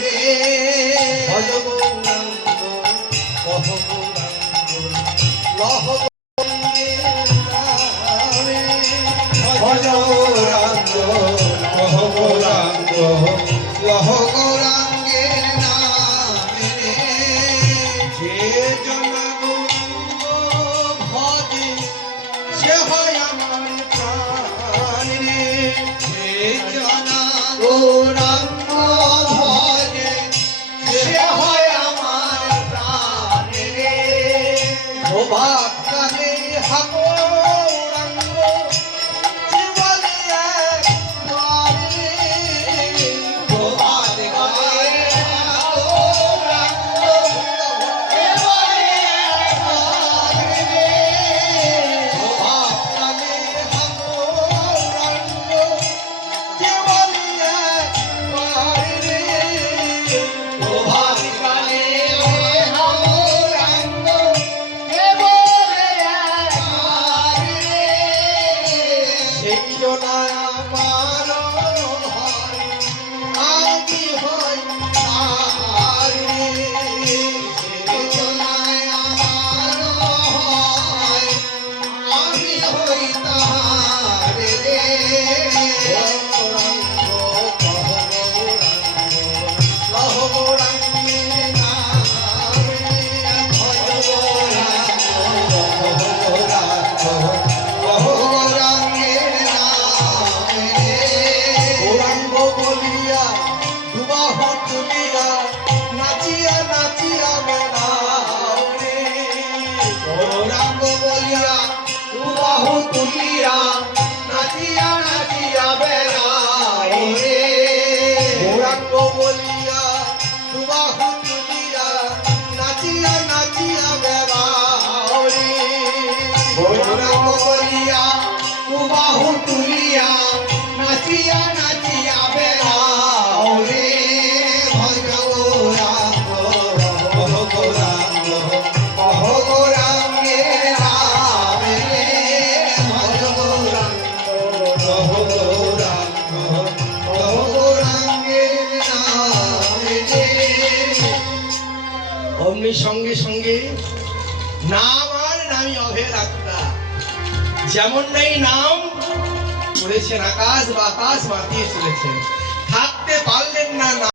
রে ভজ গৌরাঙ্গ কহ গৌরাঙ্গ লহ ভজ গৌরাঙ্গ কহ গৌরাঙ্গ লহ গৌরাঙ্গের নামে রে যে জন গৌরাঙ্গ ভজে সে হয় আমার প্রাণ রে যে জন গৌরাঙ্গ ভজে সে হয় আমার প্রাণ রে প্রভাত কালে হাগো তুলিয়া নাচিয়া নাচিয়া বেড়ায় রে গৌরাঙ্গ বলিয়া দুবাহু তুলিয়া নাচিয়া নাচিয়া বেড়ায় রে গৌরাঙ্গ বলিয়া দুবাহু তুলিয়া নাচিয়া নাচিয়া বেড়ায় রে ভজ গৌরাঙ্গ কহ গৌরাঙ্গ কহ গৌরাঙ্গের নামে অমনি সঙ্গে সঙ্গে নাম আর নামি অভেদ আত্মা যেমন নেই নাম করেছেন আকাশ বাতাস মাতিয়ে চলেছেন থাকতে পারলেন না।